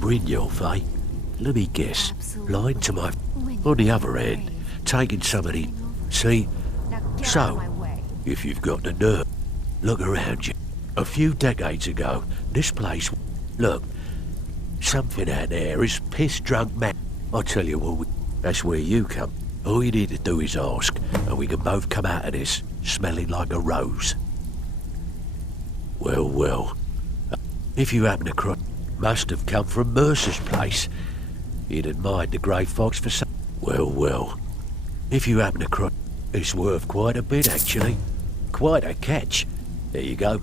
Brynjolf, eh? Let me guess. Lying to my... On the other hand, taking somebody... See? So, if you've got the nerve, look around you. A few decades ago, this place... Look, something out there is piss-drunk man. I tell you what, that's where you come. All you need to do is ask, and we can both come out of this smelling like a rose. Well, well. If you happen to cross... Must have come from Mercer's place. He'd admired the grey fox for some... Well, well. If you happen to cross... It's worth quite a bit, actually. Quite a catch. There you go.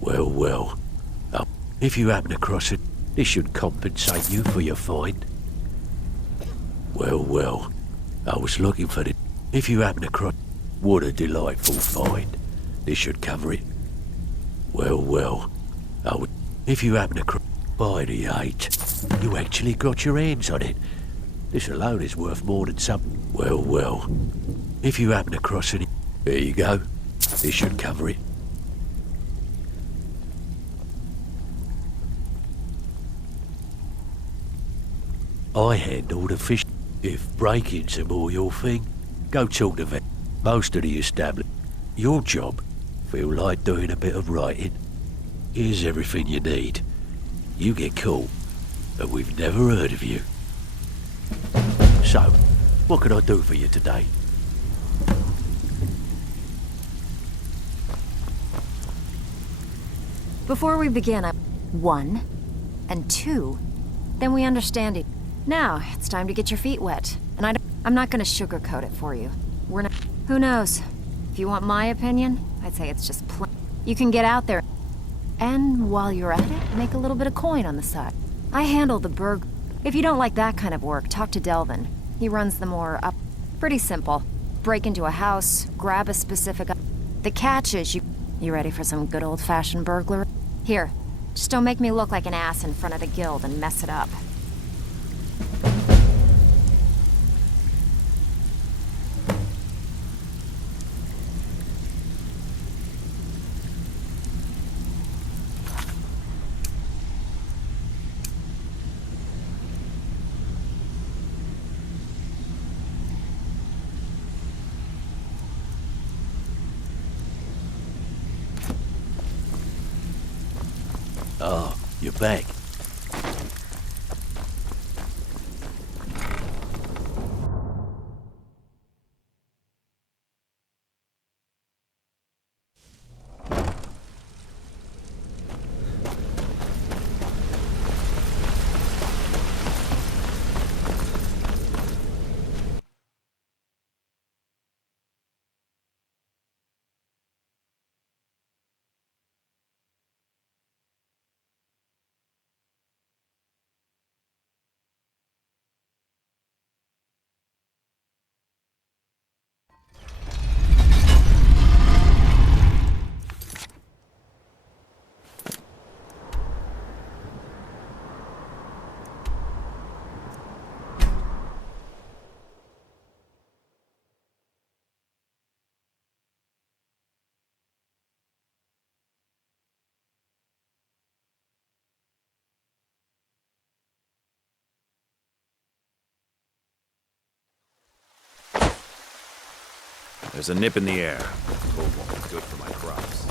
Well, well. Oh, if you happen to cross it, this should compensate you for your find. Well, well. I was looking for it. If you happen to cross... What a delightful find. This should cover it. Well, well. If you happen to cross... By the 8, you actually got your hands on it. This alone is worth more than something. Well, well. If you happen to cross it... There you go. This should cover it. I handle the fish. If break-ins are more your thing, go talk to them. Most of the establishment. Your job, feel like doing a bit of writing. Here's everything you need. You get caught, and we've never heard of you. So, what can I do for you today? Before we begin, 1 and 2, then we understand it. Now, it's time to get your feet wet. And I'm not gonna sugarcoat it for you. We're not... Who knows? If you want my opinion, I'd say it's just You can get out there. And while you're at it, make a little bit of coin on the side. I handle the burg. If you don't like that kind of work, talk to Delvin. He runs the more up. Pretty simple. Break into a house, grab a specific... The catch is You ready for some good old-fashioned burglary? Here, just don't make me look like an ass in front of the guild and mess it up. Oh, you're back. There's a nip in the air. Cold won't be good for my crops.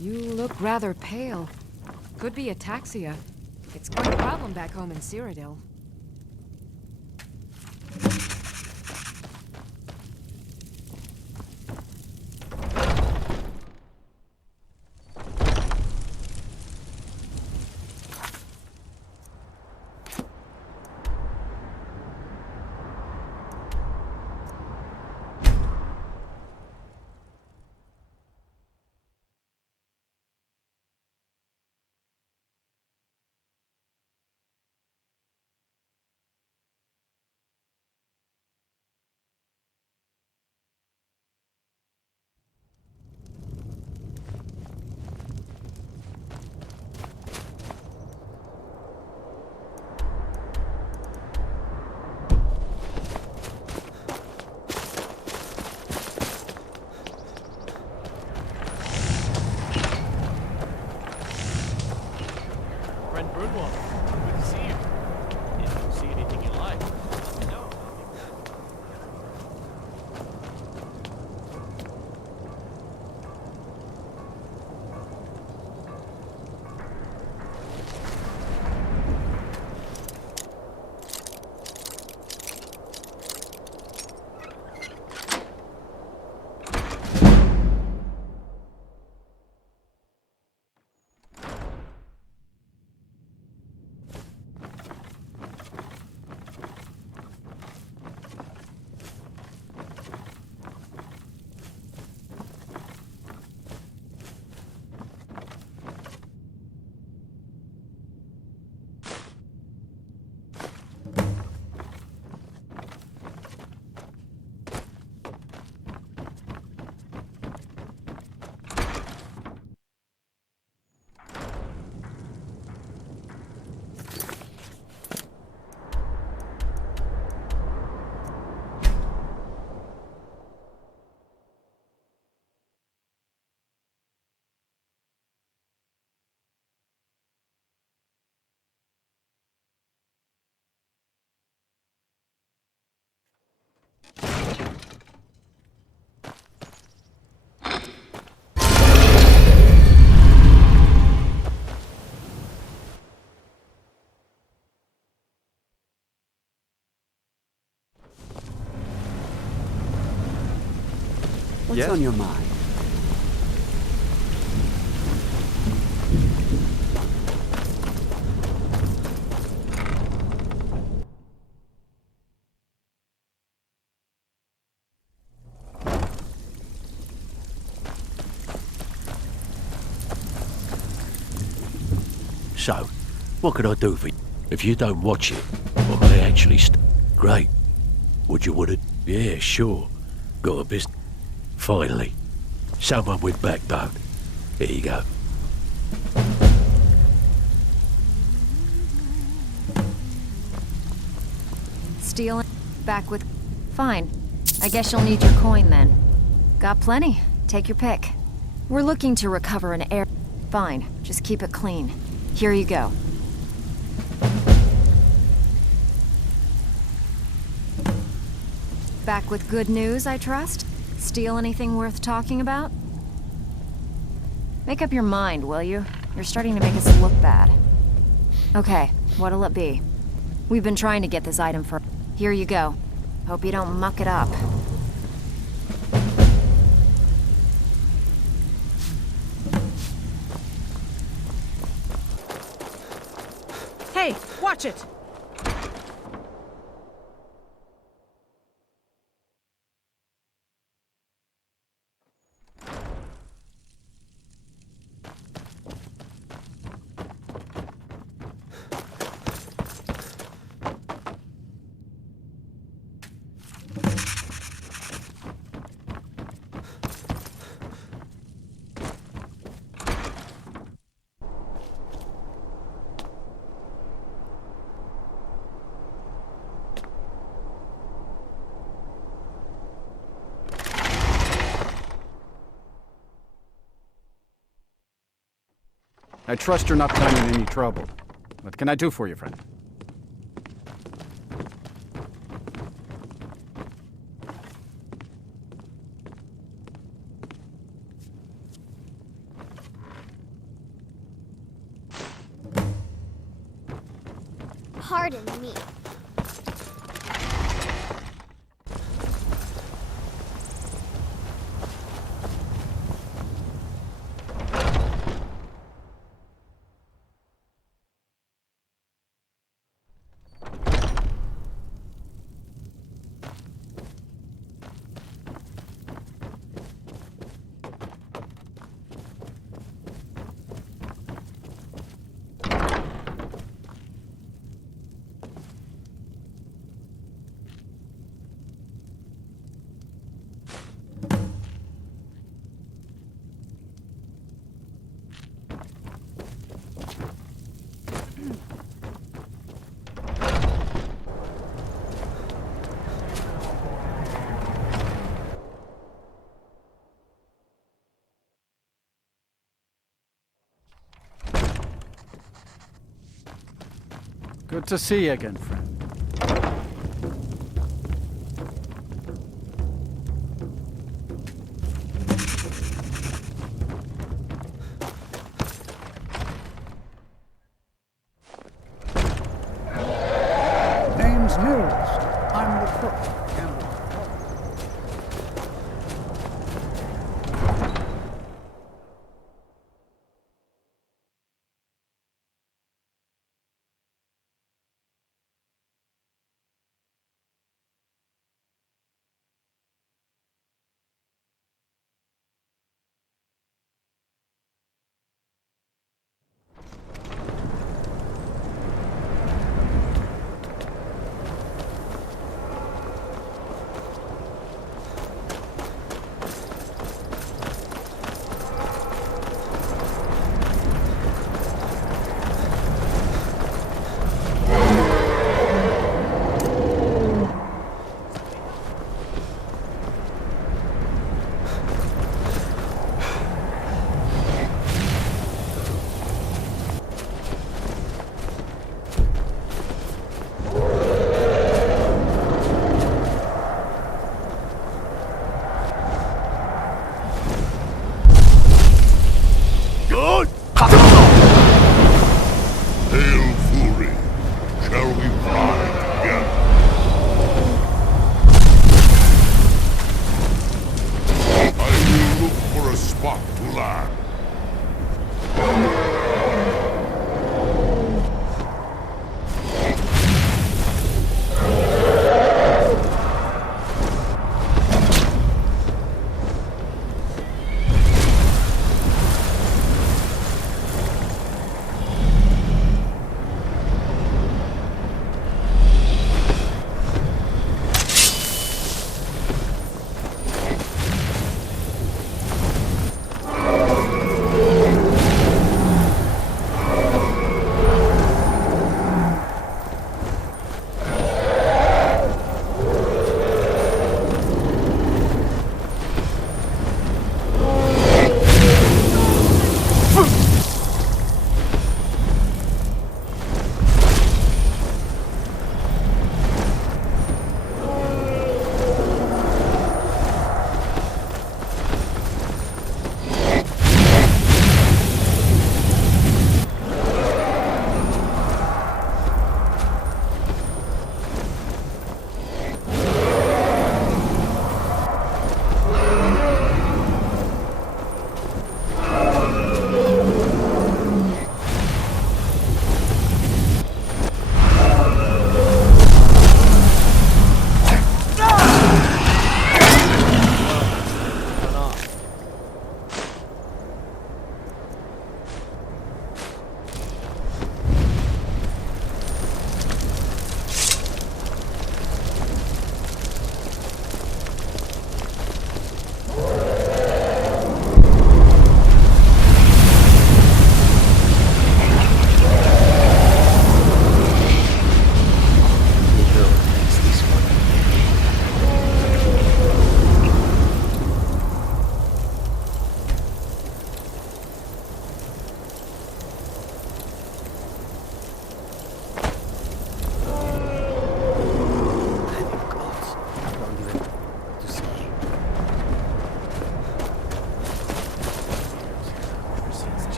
You look rather pale. Could be ataxia. It's quite a problem back home in Cyrodiil. What's Yeah? on your mind? So, what can I do for you? If you don't watch it, I may actually Great. Would you want it? Yeah, sure. Got a business. Finally. Someone with backbone. Here you go. Stealing? Back with... Fine. I guess you'll need your coin then. Got plenty. Take your pick. We're looking to recover an air... Fine. Just keep it clean. Here you go. Back with good news, I trust? Steal anything worth talking about? Make up your mind, will you? You're starting to make us look bad. Okay, what'll it be? We've been trying to get this item for... Here you go. Hope you don't muck it up. Hey, watch it! I trust you're not planning any trouble. What can I do for you, friend? Pardon me. Good to see you again, friend. Name's Nils. I'm the cook. And Good! Hail Fury, shall we ride together? I back.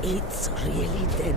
It's really dead.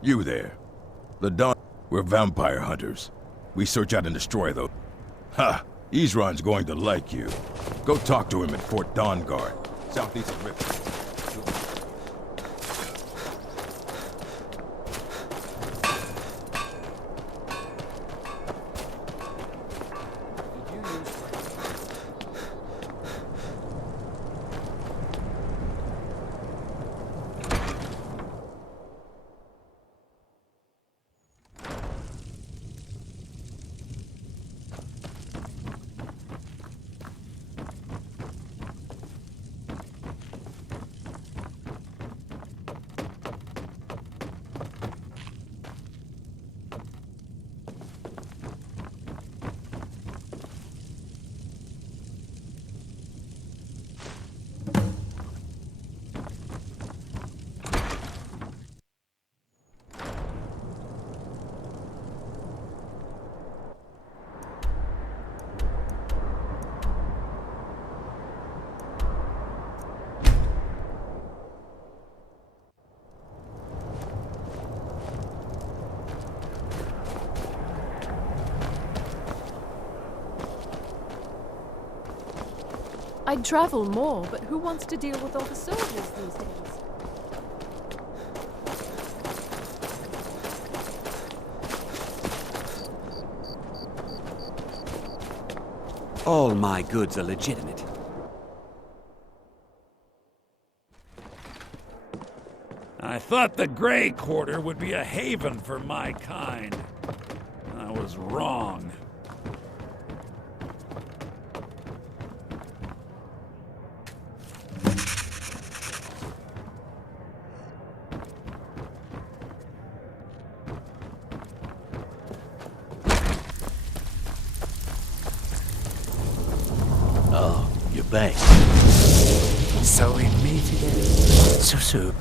You there. The Dawn... We're vampire hunters. We search out and destroy those... Ha! Isran's going to like you. Go talk to him at Fort Dawnguard, southeast of Ripon. I'd travel more, but who wants to deal with all the soldiers these days? All my goods are legitimate. I thought the Grey Quarter would be a haven for my kind. I was wrong. Back. So we meet again. So soon.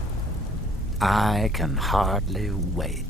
I can hardly wait.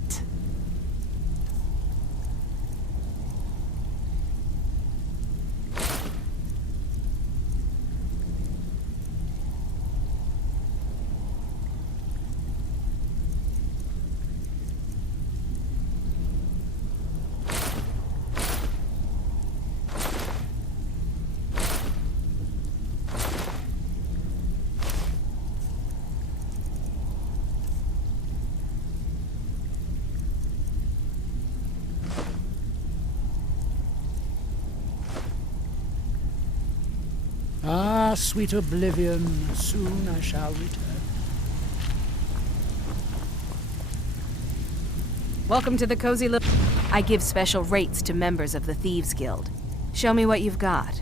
Ah, sweet oblivion, soon I shall return. Welcome to the cozy little... I give special rates to members of the Thieves Guild. Show me what you've got.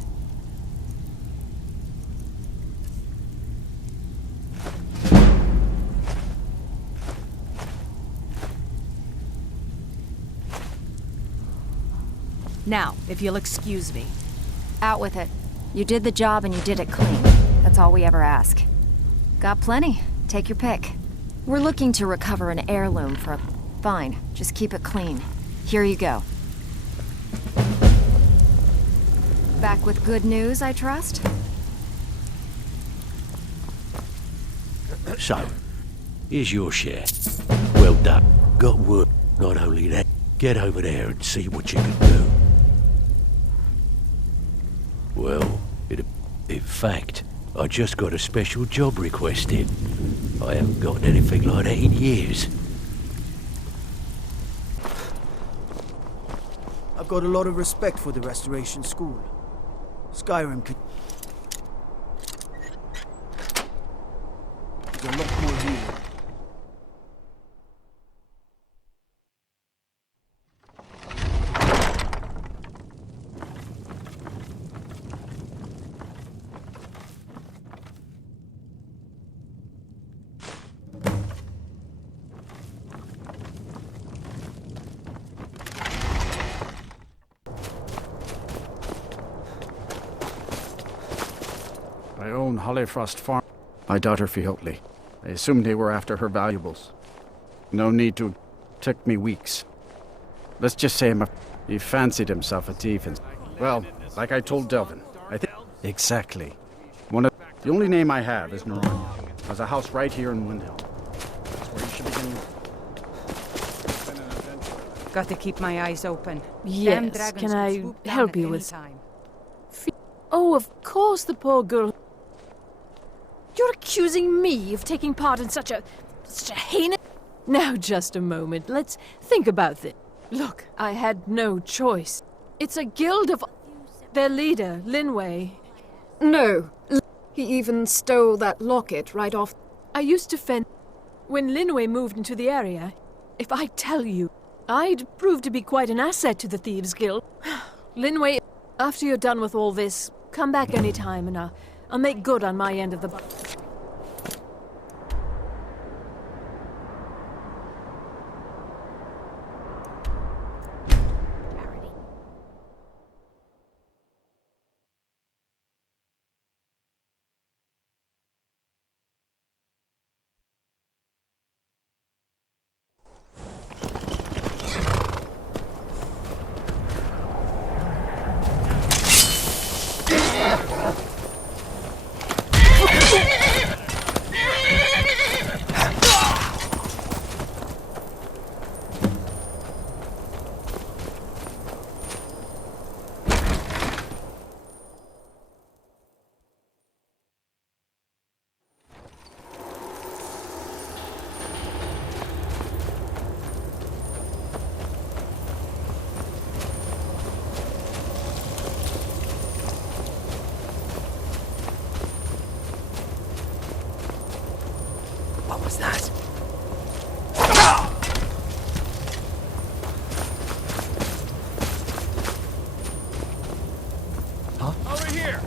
Now, if you'll excuse me. Out with it. You did the job and you did it clean. That's all we ever ask. Got plenty. Take your pick. We're looking to recover an heirloom for a... Fine. Just keep it clean. Here you go. Back with good news, I trust? So, here's your share. Well done. Got work. Not only that, get over there and see what you can do. Well, in fact, I just got a special job request in. I haven't gotten anything like that in years. I've got a lot of respect for the Restoration School. Skyrim could... There's a lot more here. I own Hollyfrost Farm. My daughter Fiotli. I assumed they were after her valuables. No need to... Took me weeks. Let's just say he fancied himself a thief and... Well, like I told Delvin, I think... Exactly. The only name I have is Naranja. There's a house right here in Windhelm. That's where you should begin. Got to keep my eyes open. Yes, dragons can could I swoop down help at you any with... time. Oh, of course the poor girl... You're accusing me of taking part in such a heinous... Now, just a moment. Let's think about this. Look, I had no choice. It's a guild of... Their leader, Linway... No. He even stole that locket right off... I used to fend... When Linway moved into the area, if I tell you, I'd prove to be quite an asset to the Thieves Guild. Linway, after you're done with all this, come back anytime and I'll make good on my end of the... What was that? Over here!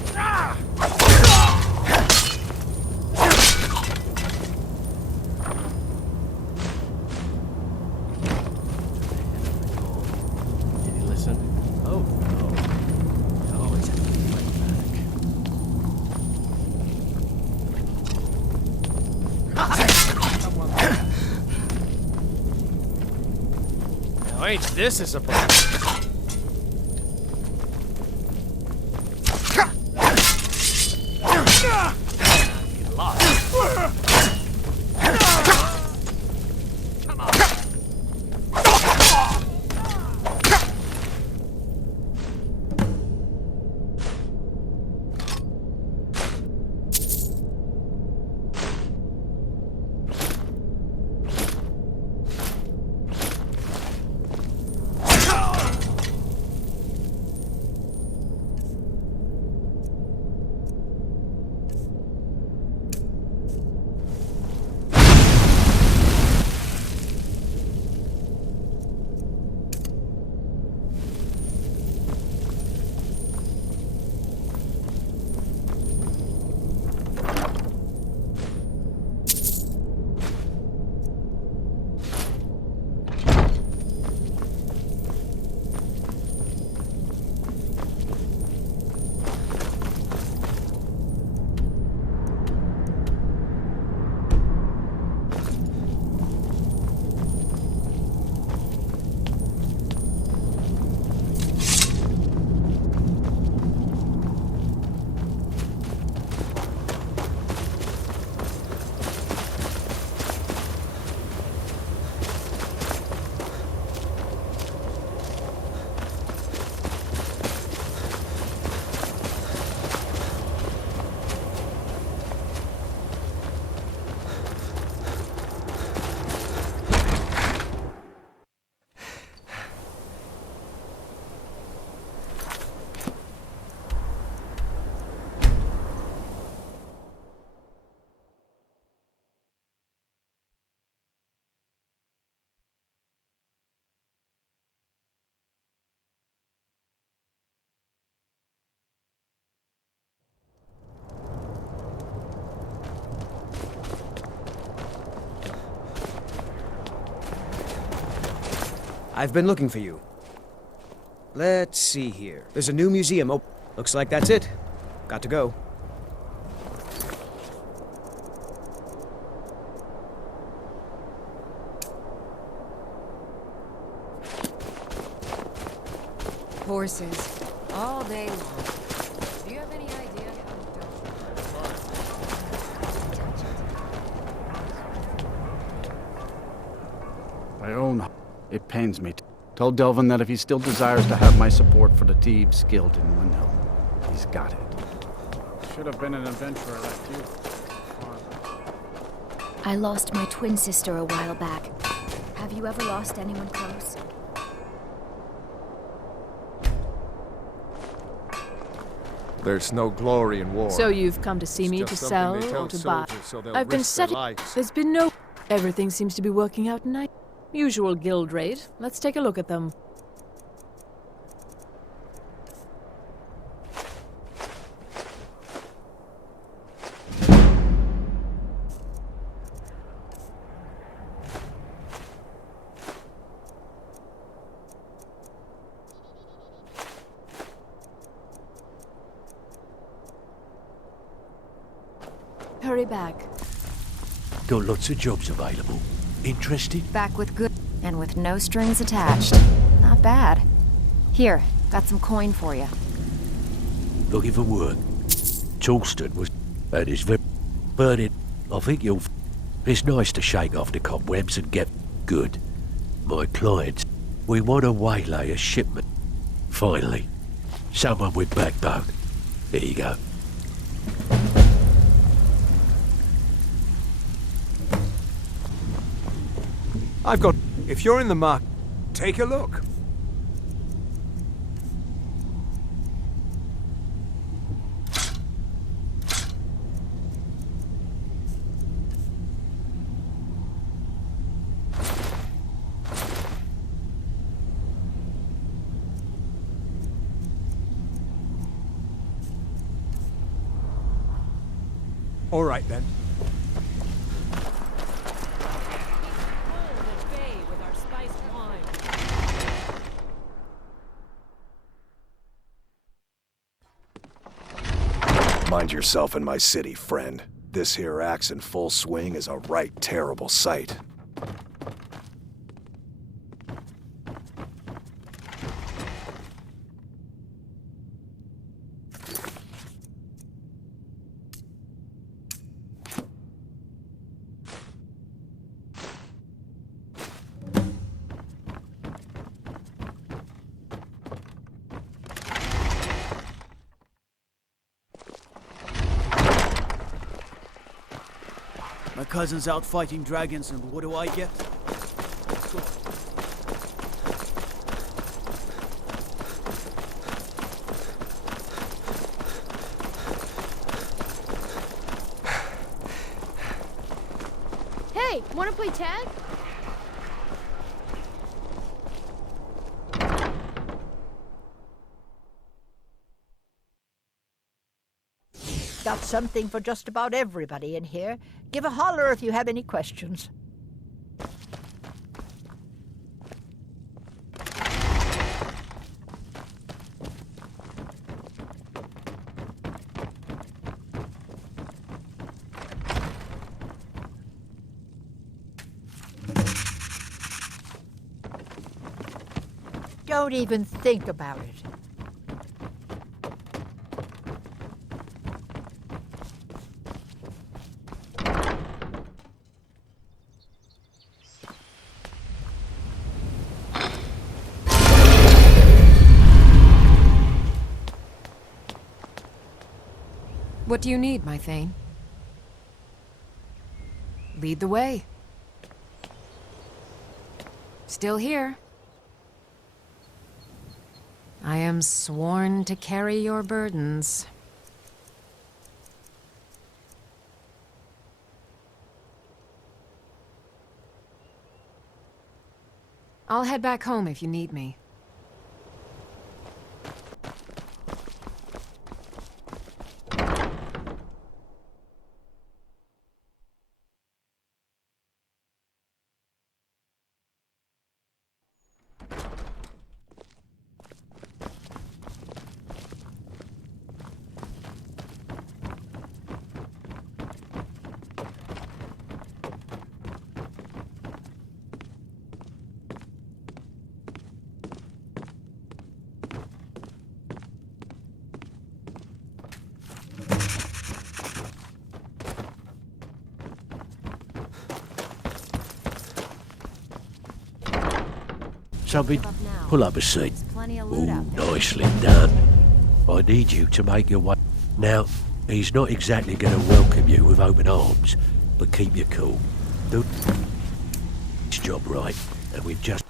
Did he listen? Oh, no. I always have to fight back. Now ain't this a surprise? Get lost. Come on. I've been looking for you. Let's see here. There's a new museum. Oh, looks like that's it. Got to go. Horses. All day long. Do you have any idea My own... It pains me Told Delvin that if he still desires to have my support for the Thieves Guild in Windhelm, he's got it. Should have been an adventurer like you. I lost my twin sister a while back. Have you ever lost anyone close? There's no glory in war. So you've come to see me to sell or to buy? I've been setting... There's been no... Everything seems to be working out nice. Usual guild rate. Let's take a look at them. Hurry back. Got lots of jobs available. Interested? Back with good and with no strings attached. Not bad. Here, got some coin for you. Looking for work. Charleston was at his very burning. I think you'll. It's nice to shake off the cobwebs and get good. My clients, we want to waylay a shipment. Finally, someone with backbone. There you go. I've got... If you're in the market, take a look. All right, then. Mind yourself in my city, friend. This here axe in full swing is a right terrible sight. My cousin's out fighting dragons, and what do I get? Hey, wanna play tag? Got something for just about everybody in here. Give a holler if you have any questions. Don't even think about it. What do you need, my Thane? Lead the way. Still here. I am sworn to carry your burdens. I'll head back home if you need me. Something Pull up a seat. Plenty of loot out there. Nicely done. I need you to make your way. Now, he's not exactly going to welcome you with open arms, but keep your cool. Do this job right, and we've just...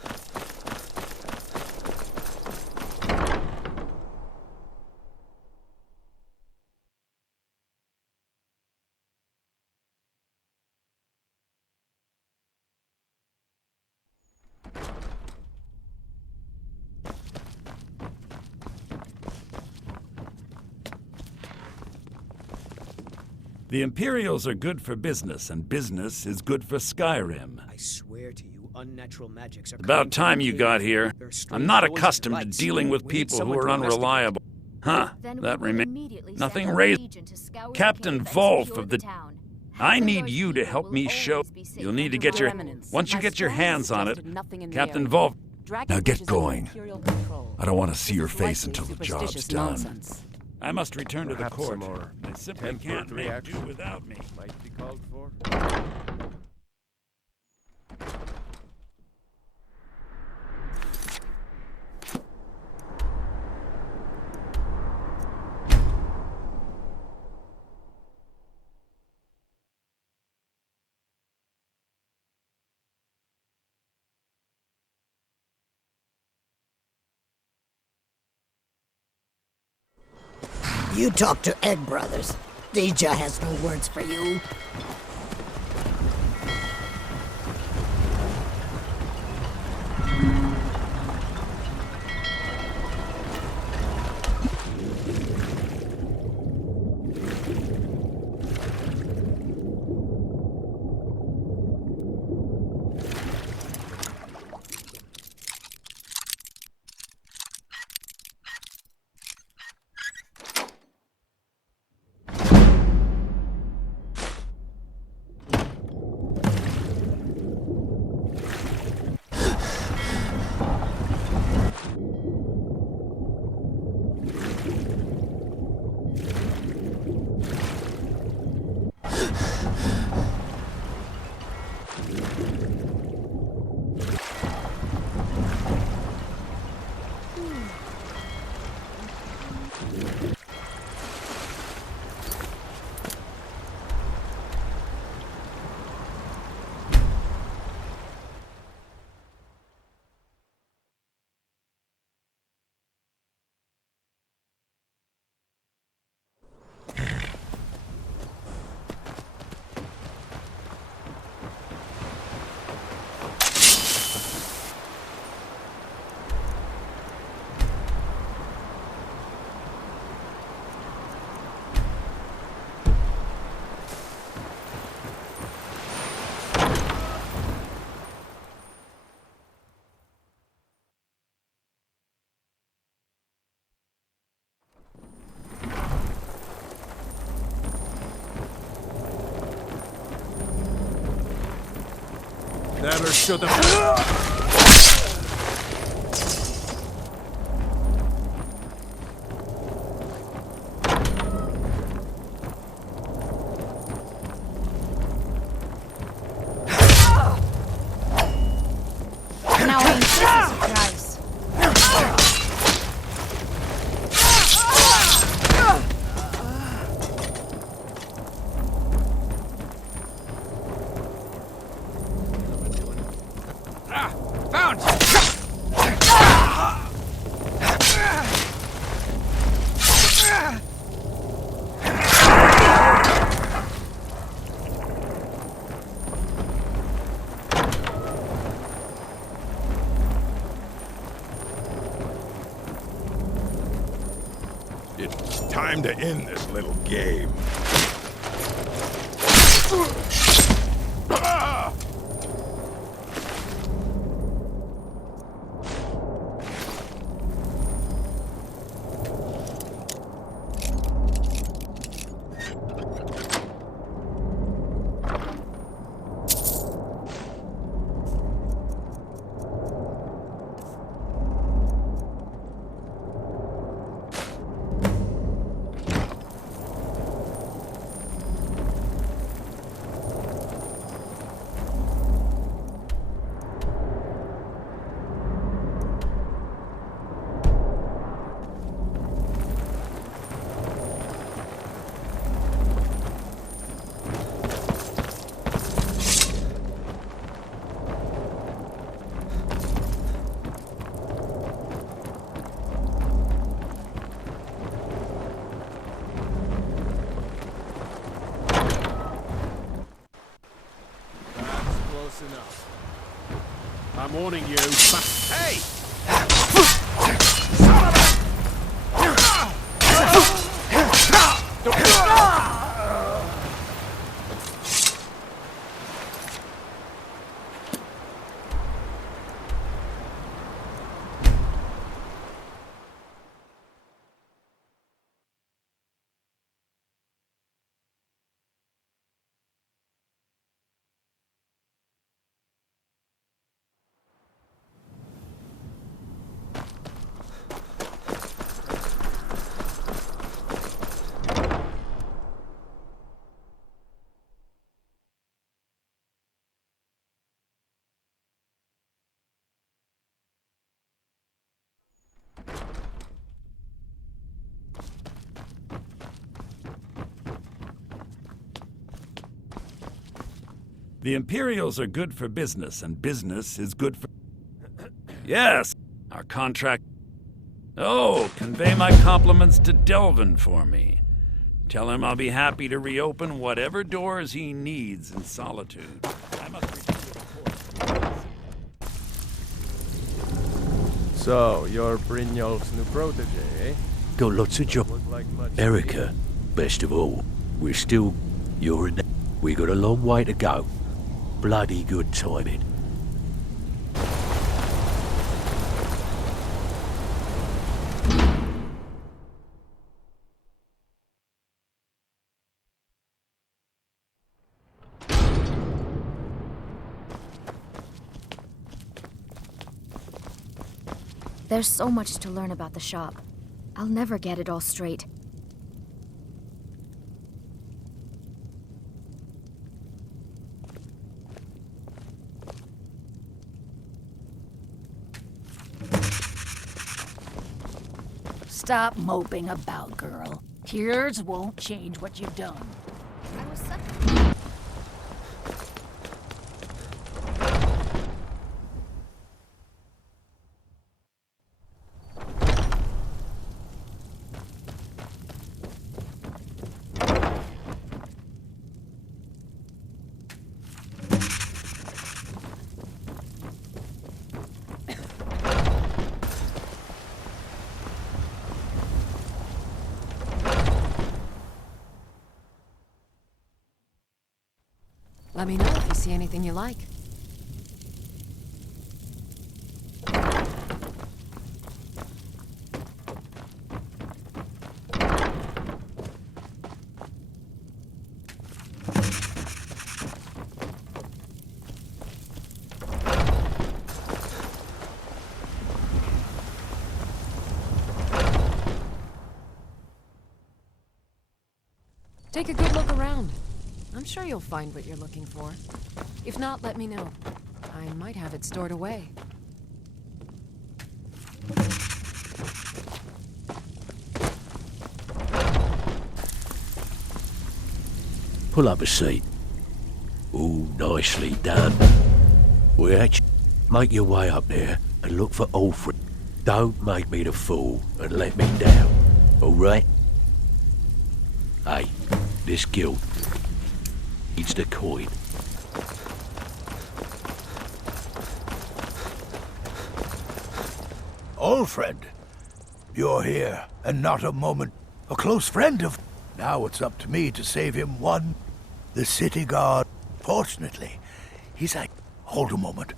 The Imperials are good for business, and business is good for Skyrim. I swear to you, unnatural magics are About time you got here. I'm not accustomed to dealing with people who are unreliable. Huh, that remains. Nothing raised. Captain Volf of the... I need you to help me show... You'll need to get your... Once you get your hands on it, Captain Volf... Now get going. I don't want to see your face until the job's done. I must return to the court. They simply can't make do without me. Might be called for. You talk to Egg Brothers. Deja has no words for you. Never should have. Now ain't this a surprise? It's time to end this little game. warning you. Hey! The Imperials are good for business, and business is good for... Yes, our contract... Oh, convey my compliments to Delvin for me. Tell him I'll be happy to reopen whatever doors he needs in Solitude. I must return to the court. So, you're Brynjolf's new protege, eh? Got lots of job. Erica, best of all. We're still... You're in... We got a long way to go. Bloody good timing. There's so much to learn about the shop. I'll never get it all straight. Stop moping about, girl. Tears won't change what you've done. I was such... Let me know if you see anything you like. Take a good look around. I'm sure you'll find what you're looking for. If not, let me know. I might have it stored away. Pull up a seat. Ooh, nicely done. Make your way up there and look for Alfred. Don't make me the fool and let me down, all right? Hey, this guild needs the coin. Old friend, you're here, and not a moment. A close friend of... Now it's up to me to save him one. The city guard. Fortunately, he's like... Hold a moment.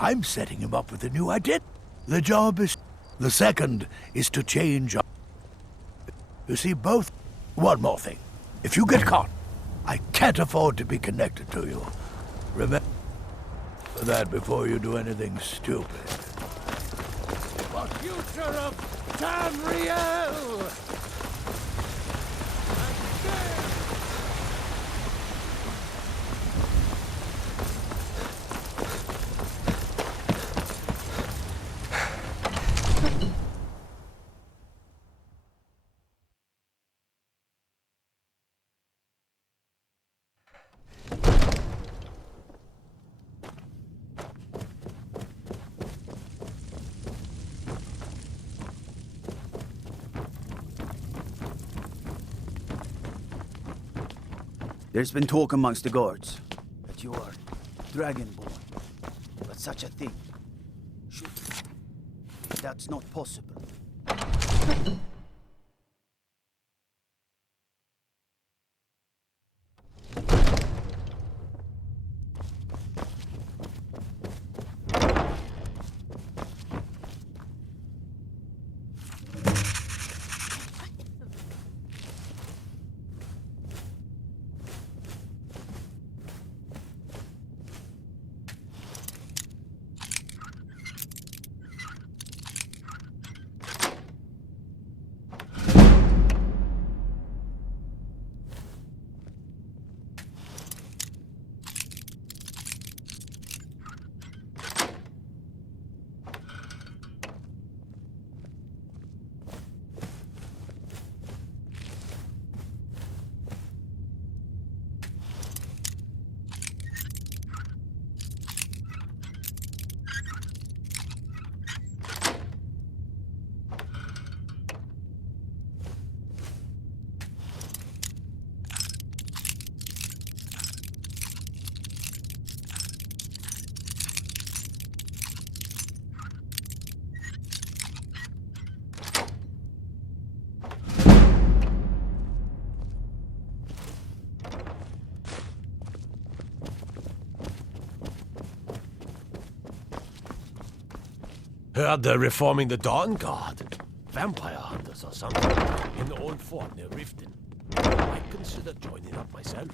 I'm setting him up with a new identity. The job is... The second is to change... You see, both... One more thing. If you get caught, I can't afford to be connected to you. Remember that before you do anything stupid. The future of Tamriel! There's been talk amongst the guards that you are Dragonborn, but such a thing that's not possible. Heard they're reforming the Dawn Guard. Vampire hunters or something. In the old fort near Riften. I'd consider joining up myself.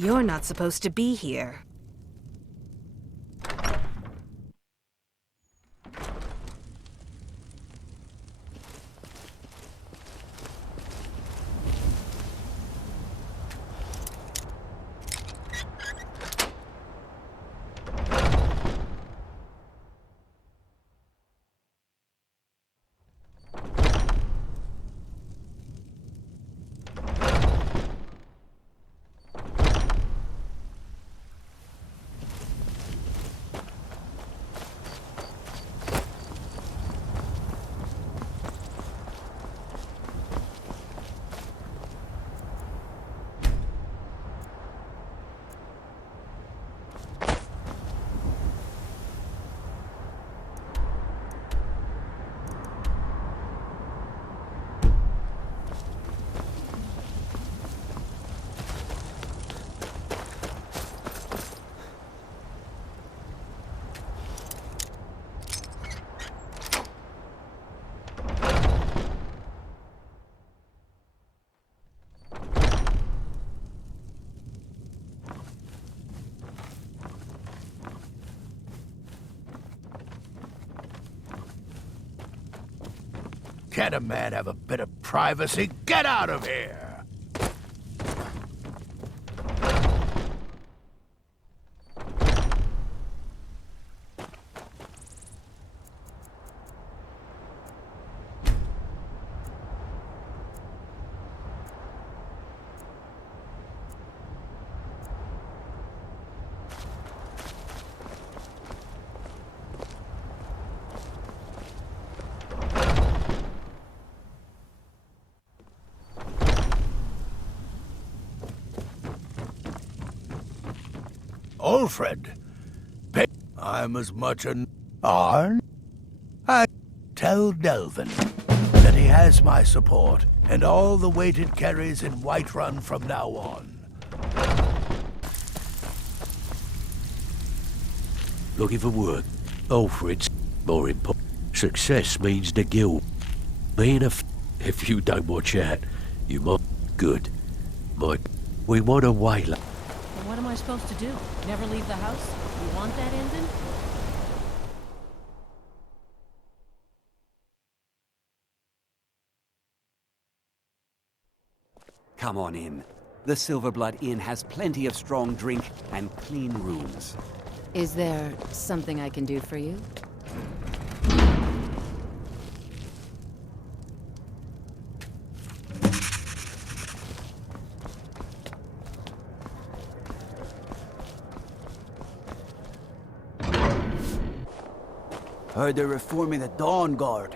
You're not supposed to be here. Can't a man have a bit of privacy? Get out of here! Old friend, I'm as much an Arn. I tell Delvin that he has my support and all the weight it carries in Whiterun from now on. Looking for work. Alfred's more important. Success means the guild. Being if you don't watch out, you might. Good. We want a whaler. What am I supposed to do? Never leave the house? You want that ending? Come on in. The Silverblood Inn has plenty of strong drink and clean rooms. Is there something I can do for you? Heard they're reforming the Dawn Guard.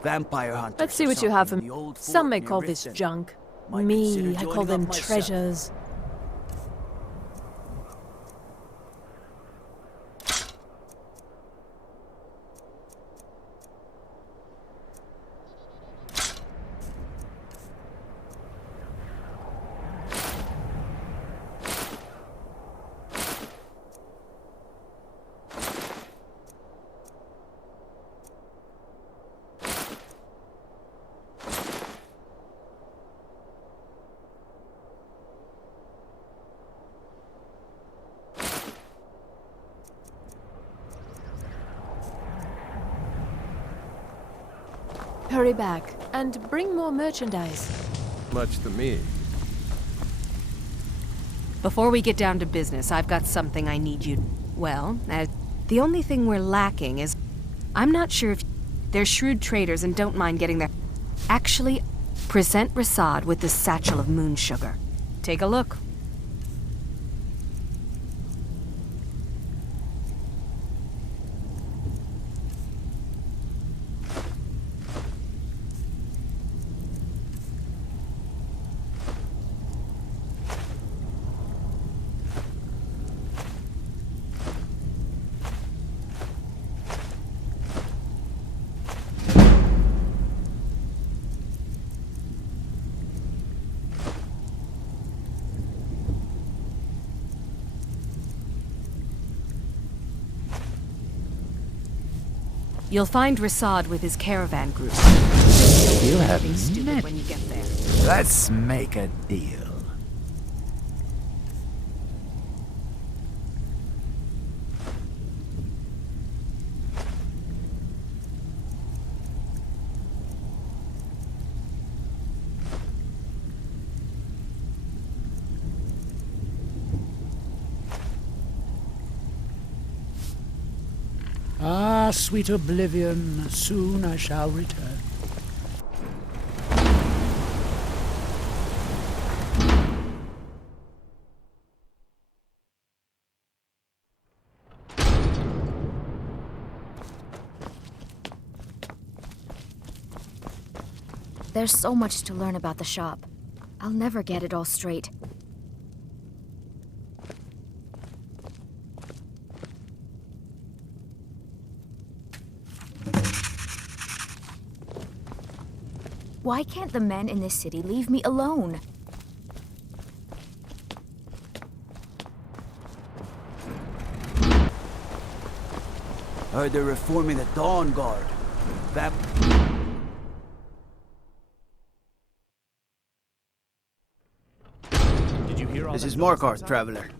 Vampire hunters. Let's see what you have for me. The Some may call this junk. Me, I call them myself. treasures. Hurry back, and bring more merchandise. Much to me. Before we get down to business, I've got something I need you... Well, the only thing we're lacking is... I'm not sure if... They're shrewd traders and don't mind getting their... Actually, present Rasad with this satchel of moon sugar. Take a look. You'll find Rasad with his caravan group. You have stupid when you get there. Let's make a deal. Ah, sweet oblivion, soon I shall return. There's so much to learn about the shop. I'll never get it all straight. Why can't the men in this city leave me alone? Heard they're reforming the Dawn Guard. Did you hear all This that is noise Markarth, outside? Traveler.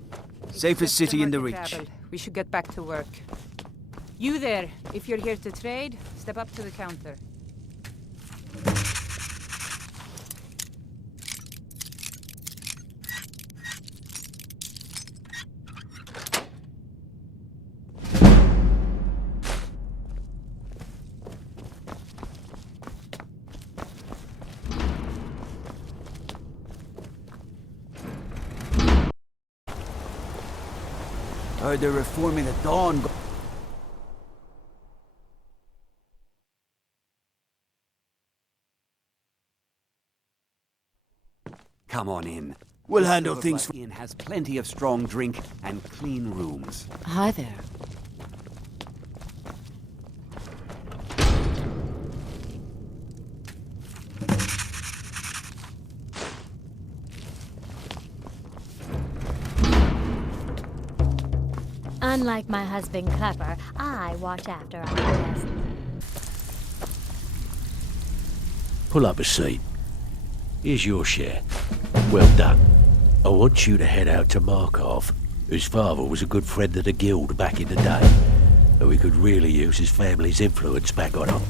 Safest city in the Reach. We should get back to work. You there, if you're here to trade, step up to the counter. Heard they're reforming the Dawn. Come on in. We'll The handle Silverblood things. Inn has plenty of strong drink and clean rooms. Hi there. Unlike my husband Clever, I watch after our guests. Pull up a seat. Here's your share. Well done. I want you to head out to Markarth, whose father was a good friend of the guild back in the day, and we could really use his family's influence back on him.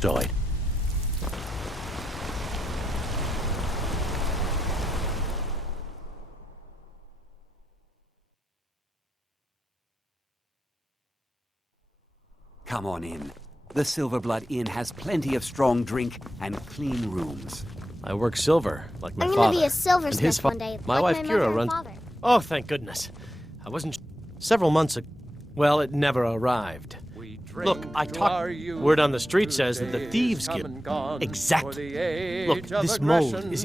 Side. Come on in. The Silverblood Inn has plenty of strong drink and clean rooms. I work silver, like my I'm father. gonna be a silversmith And his one day, My like wife my Kira mother and runs. father. Oh, thank goodness. I wasn't. Several months ago. Well, it never arrived. Look, I talked. Word on the street says that the Thieves Guild. Exactly. Look, this mold is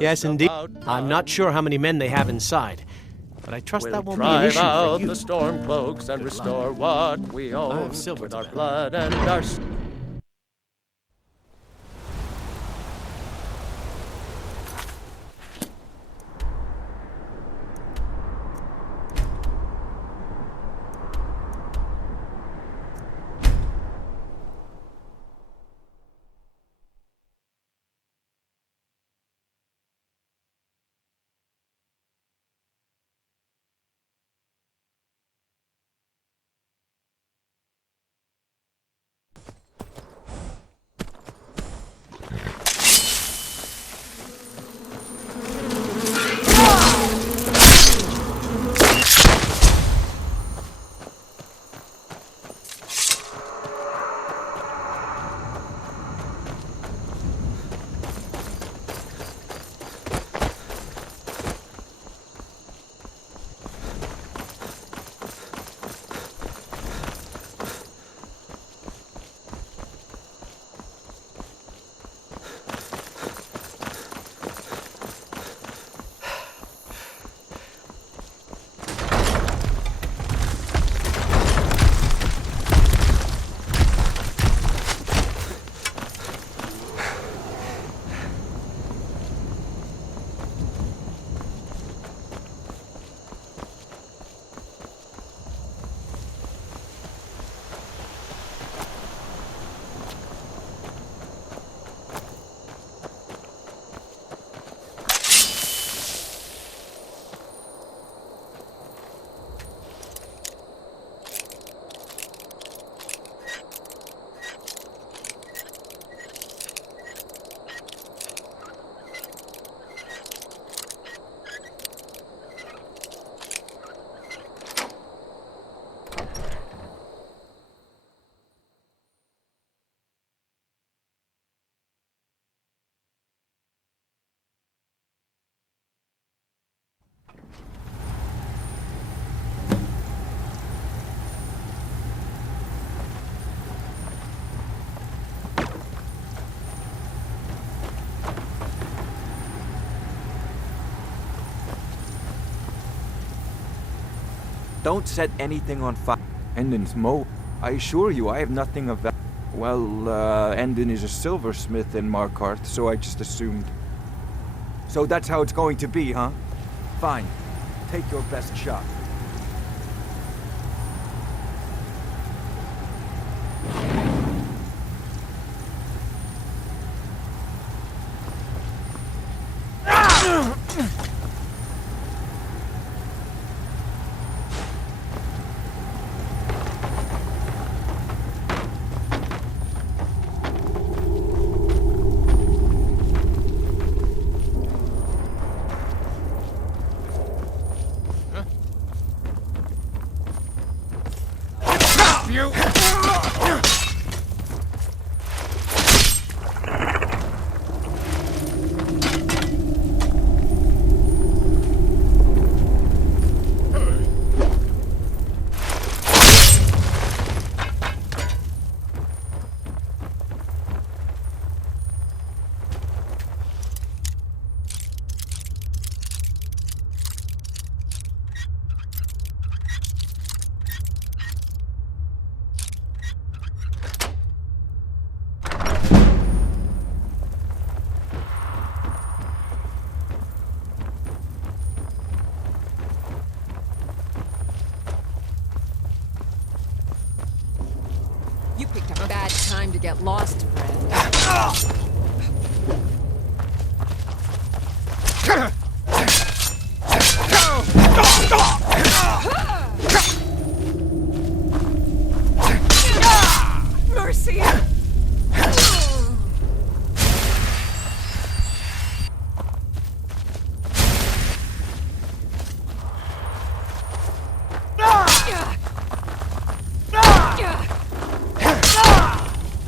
Yes, indeed. I'm not sure how many men they have inside, but I trust that won't be an issue for you. the storm cloaks and restore what we own with our blood and our... Don't set anything on fire. Endon's mo. I assure you, I have nothing of that. Well, Endon is a silversmith in Markarth, so I just assumed. So that's how it's going to be, huh? Fine. Take your best shot. time to get lost, friend. Mercy!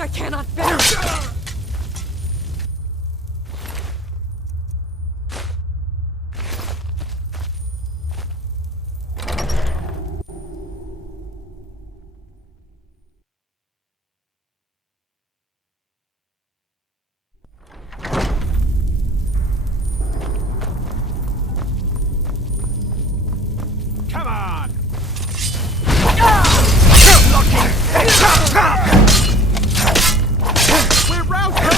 I cannot bear. Come on! We're routed!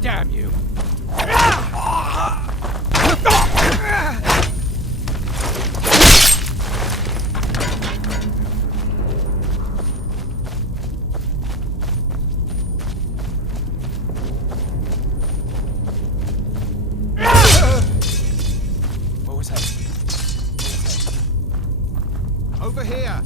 Damn you! What was that? Over here!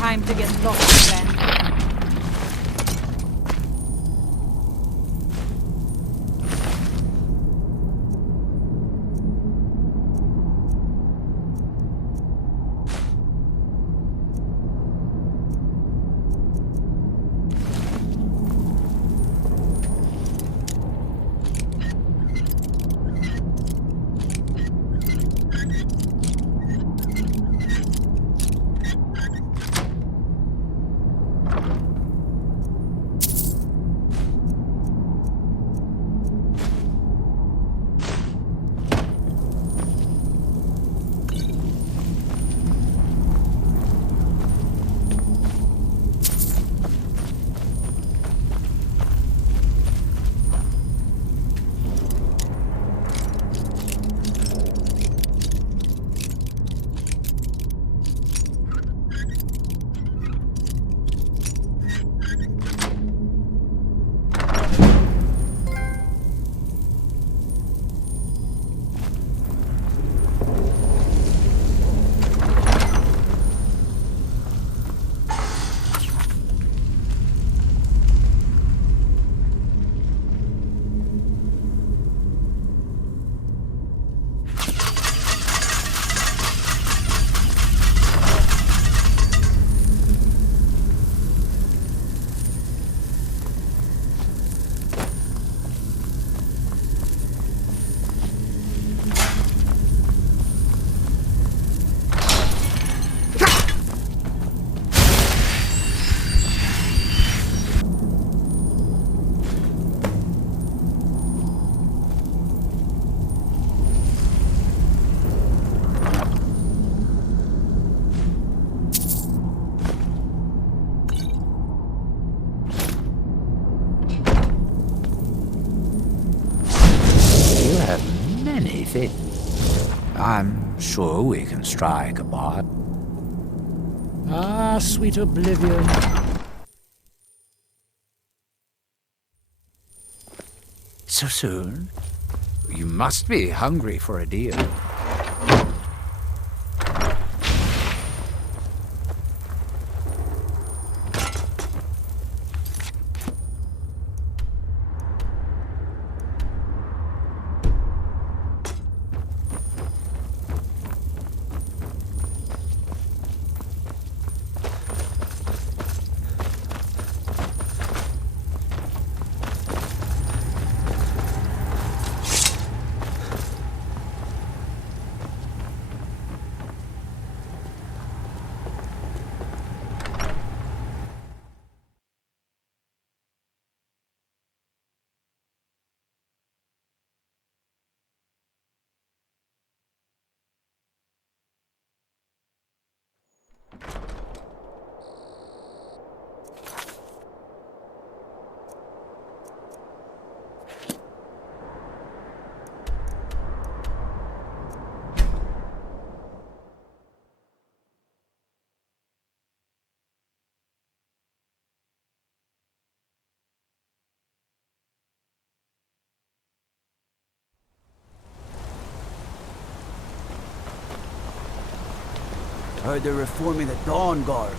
Time to get lost then. fit. I'm sure we can strike a bargain. Ah, sweet oblivion. So soon? You must be hungry for a deal. Heard they're reforming the Dawn Guard.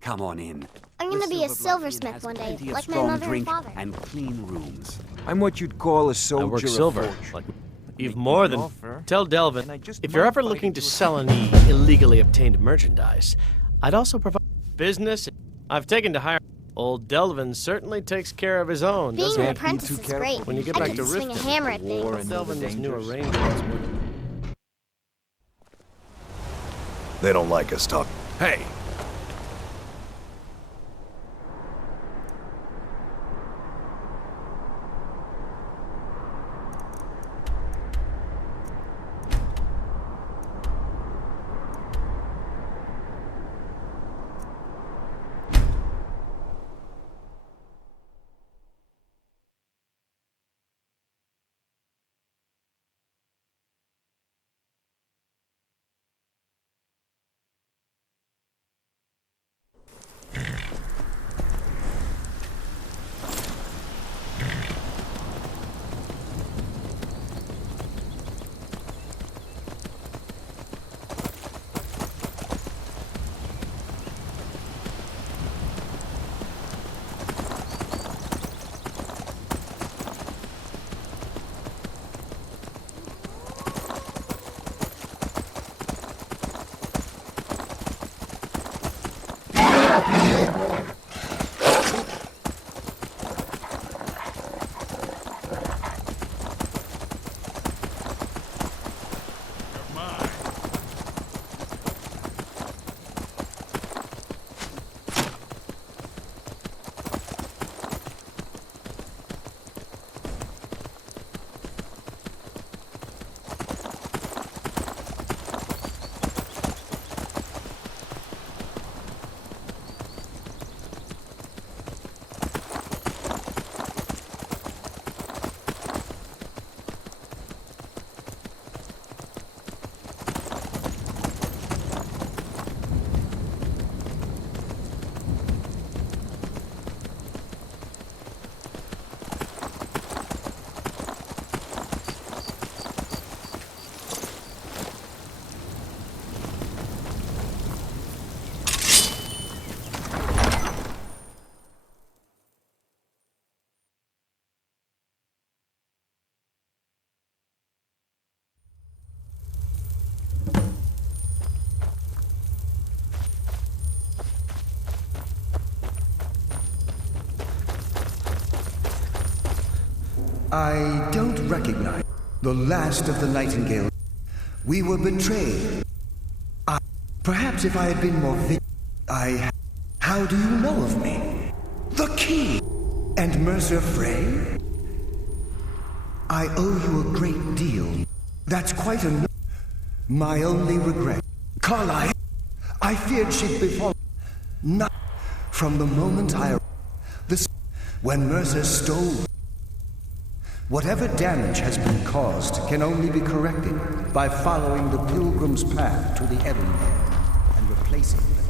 Come on in. I'm gonna be a silversmith one day, like my mother and father. And clean rooms. I'm what you'd call a soldier. I work of silver. fortune. Like, even more than. Tell Delvin, if you're ever looking to sell any illegally obtained merchandise, I'd also provide business. I've taken to hire. Old Delvin certainly takes care of his own. Being doesn't an he? apprentice is great. When you get I back get to to swing a Riften, hammer at War things. and Delvin's new arrangements would. They don't like us talking. Hey! I don't recognize the last of the Nightingale. We were betrayed. Perhaps if I had been more How do you know of me? The key! And Mercer Frey? I owe you a great deal. That's quite enough. My only regret. Carlyle, I feared she'd befall. Not. From the moment when Mercer stole, whatever damage has been caused can only be corrected by following the pilgrim's path to the Ebonmere and replacing the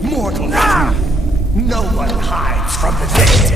key. Mortal, no one hides from the dead.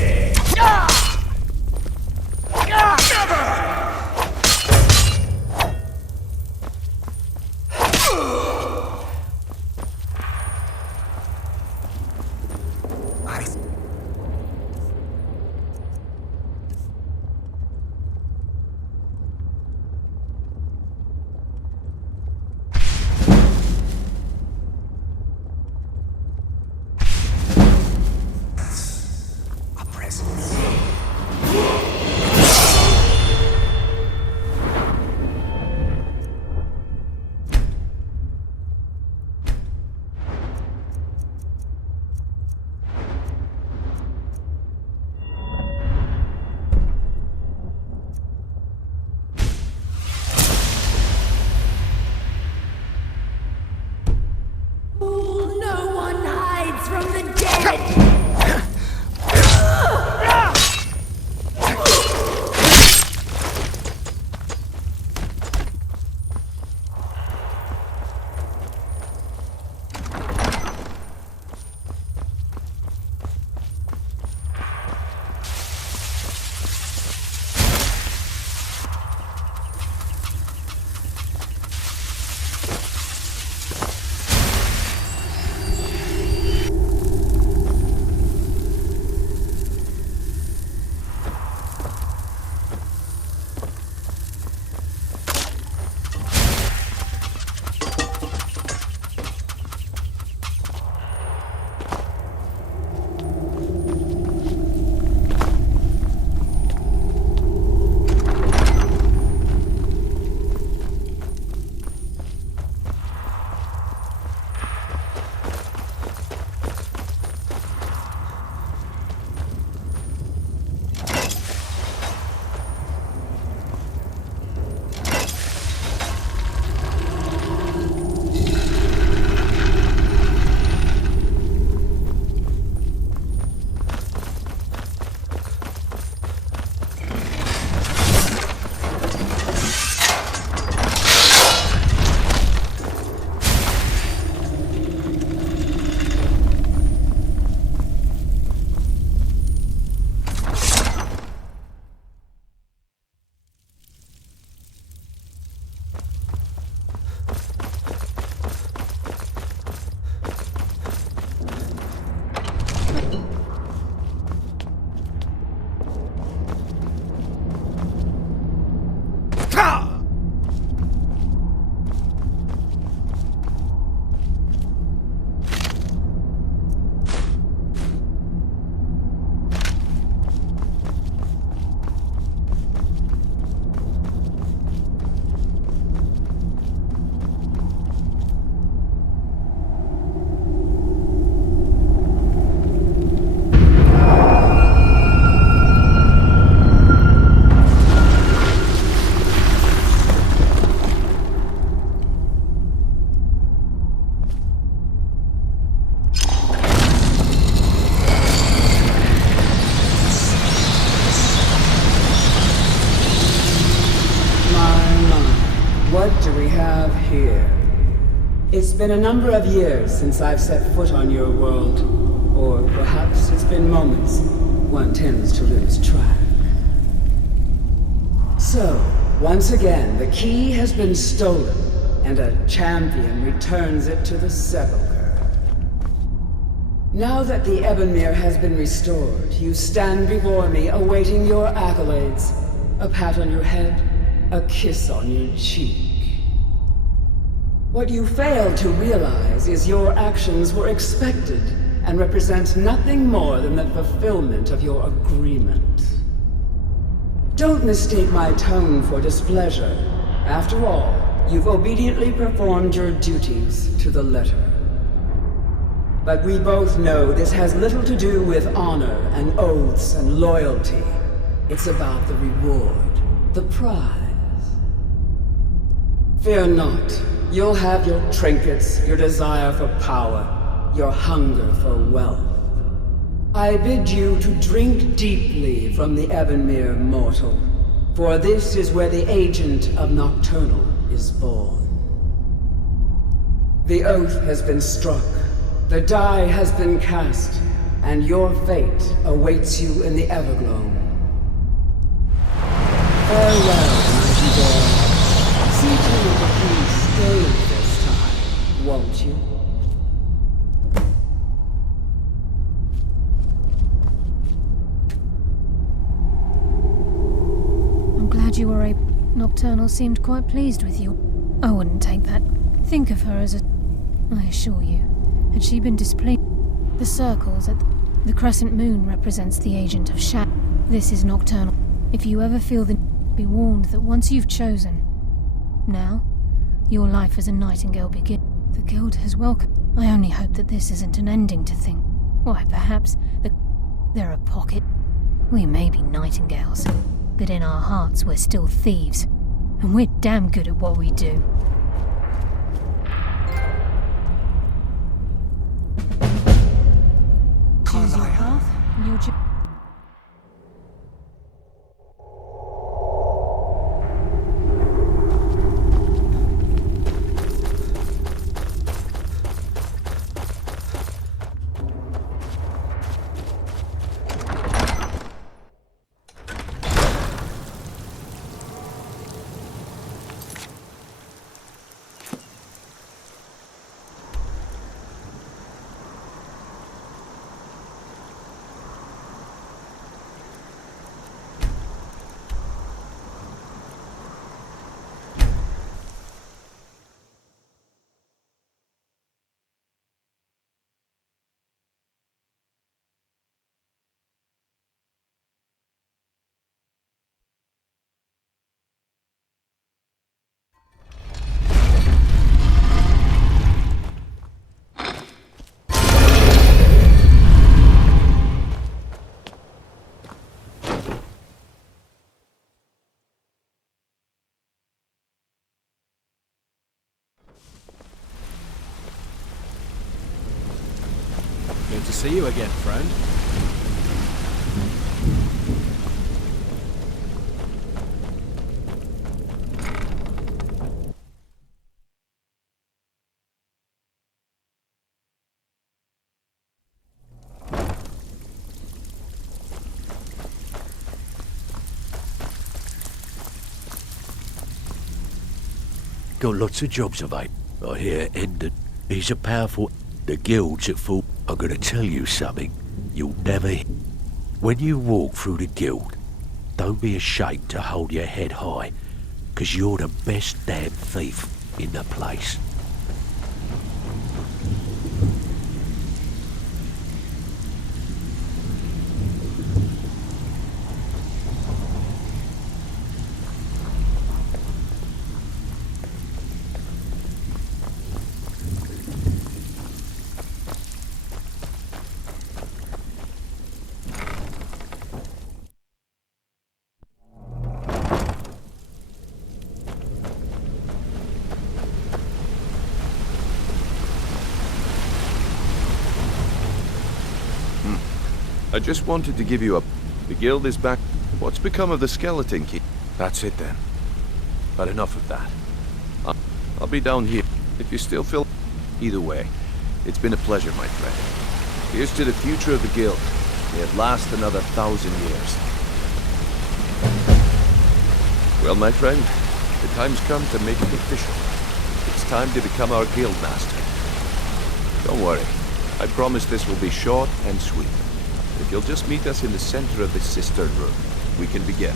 It's been a number of years since I've set foot on your world. Or perhaps it's been moments. One tends to lose track. So, once again, the key has been stolen, and a champion returns it to the sepulchre. Now that the Ebonmere has been restored, you stand before me awaiting your accolades. A pat on your head, a kiss on your cheek. What you fail to realize is your actions were expected and represent nothing more than the fulfillment of your agreement. Don't mistake my tone for displeasure. After all, you've obediently performed your duties to the letter. But we both know this has little to do with honor and oaths and loyalty. It's about the reward, the prize. Fear not. You'll have your trinkets, your desire for power, your hunger for wealth. I bid you to drink deeply from the Ebonmere mortal, for this is where the agent of Nocturnal is born. The oath has been struck, the die has been cast, and your fate awaits you in the Evergloam. Farewell, Nightingale. See to it that you stay this time, won't you? I'm glad you were able. Nocturnal seemed quite pleased with you. I wouldn't take that. Think of her as a... I assure you. Had she been displeased... The circles at the crescent moon represents the agent of shadow. This is Nocturnal. If you ever feel the... Be warned that once you've chosen... Now, your life as a nightingale begins. The guild has welcomed... I only hope that this isn't an ending to things. Why, perhaps there are pockets. We may be nightingales, but in our hearts we're still thieves. And we're damn good at what we do. Choose your path, and you'll... Good to see you again, friend. Got lots of jobs of it. I hear Endon. He's a powerful... The guild's at full... I'm gonna tell you something. You'll never... When you walk through the guild, don't be ashamed to hold your head high, 'cause you're the best damn thief in the place. I just wanted to give you a... The guild is back. What's become of the skeleton key? That's it then. But enough of that. I'll be down here. If you still feel... Either way, it's been a pleasure, my friend. Here's to the future of the guild. May it last another 1,000 years. Well, my friend, the time's come to make it official. It's time to become our guild master. Don't worry. I promise this will be short and sweet. If you'll just meet us in the center of this cistern room, we can begin.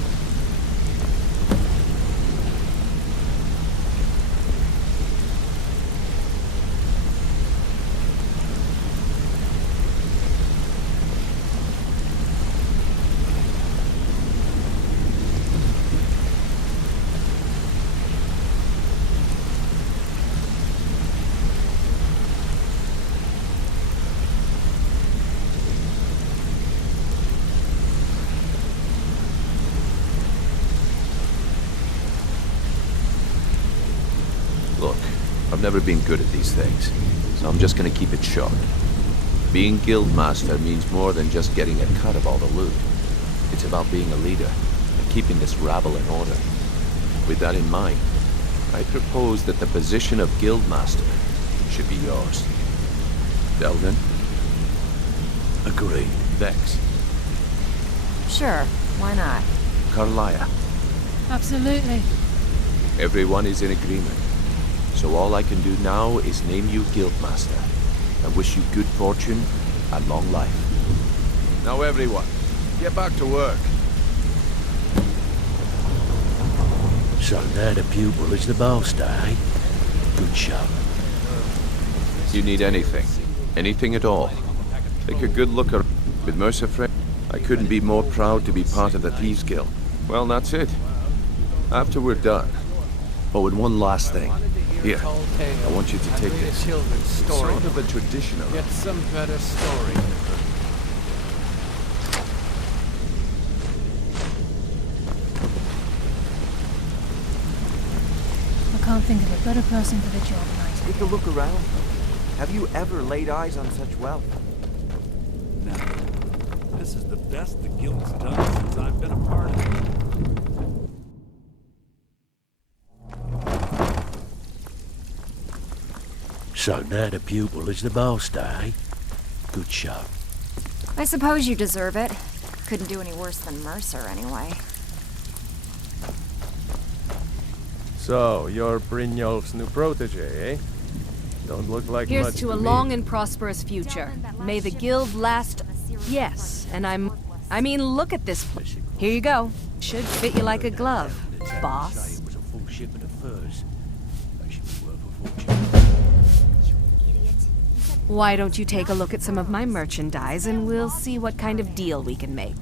never been good at these things, so I'm just gonna keep it short. Being Guildmaster means more than just getting a cut of all the loot. It's about being a leader and keeping this rabble in order. With that in mind, I propose that the position of Guildmaster should be yours. Delvin? Agreed. Vex? Sure, why not? Carlia? Absolutely. Everyone is in agreement. So all I can do now is name you Guildmaster. I wish you good fortune and long life. Now everyone, get back to work. So now the pupil is the master, eh? Good show. You need anything. Anything at all. Take a good look around. With Mercer friend, I couldn't be more proud to be part of the Thieves Guild. Well, that's it. After we're done. Oh, and one last thing. Here, I want you to take this. It's sort of a traditional. Get some better story. I can't think of a better person for the job, Knight. Take a look around. Have you ever laid eyes on such wealth? No. This is the best the guild's done since I've been a part of it. So now the pupil is the master, eh? Good show. I suppose you deserve it. Couldn't do any worse than Mercer, anyway. So, you're Brynjolf's new protege, eh? Don't look like Here's much to a me. long and prosperous future. May the guild last... Yes, and I mean, look at this. Here you go. Should fit you like a glove, boss. It was a full shipment of furs. They should be worth a fortune. Why don't you take a look at some of my merchandise and we'll see what kind of deal we can make.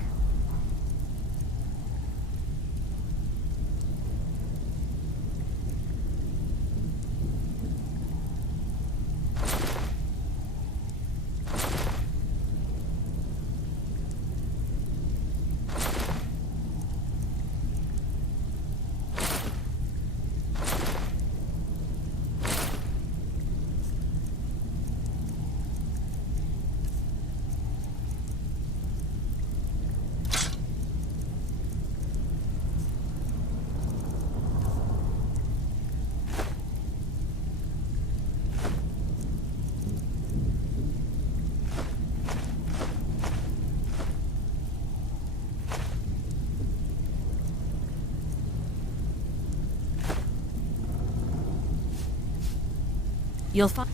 You'll find...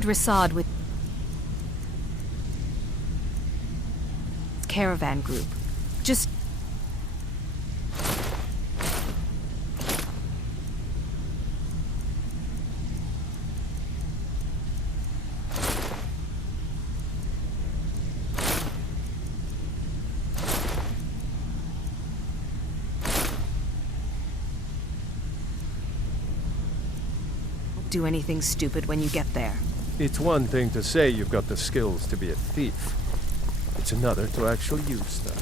Dressade with... Caravan group. Just... do anything stupid when you get there. It's one thing to say you've got the skills to be a thief. It's another to actually use them.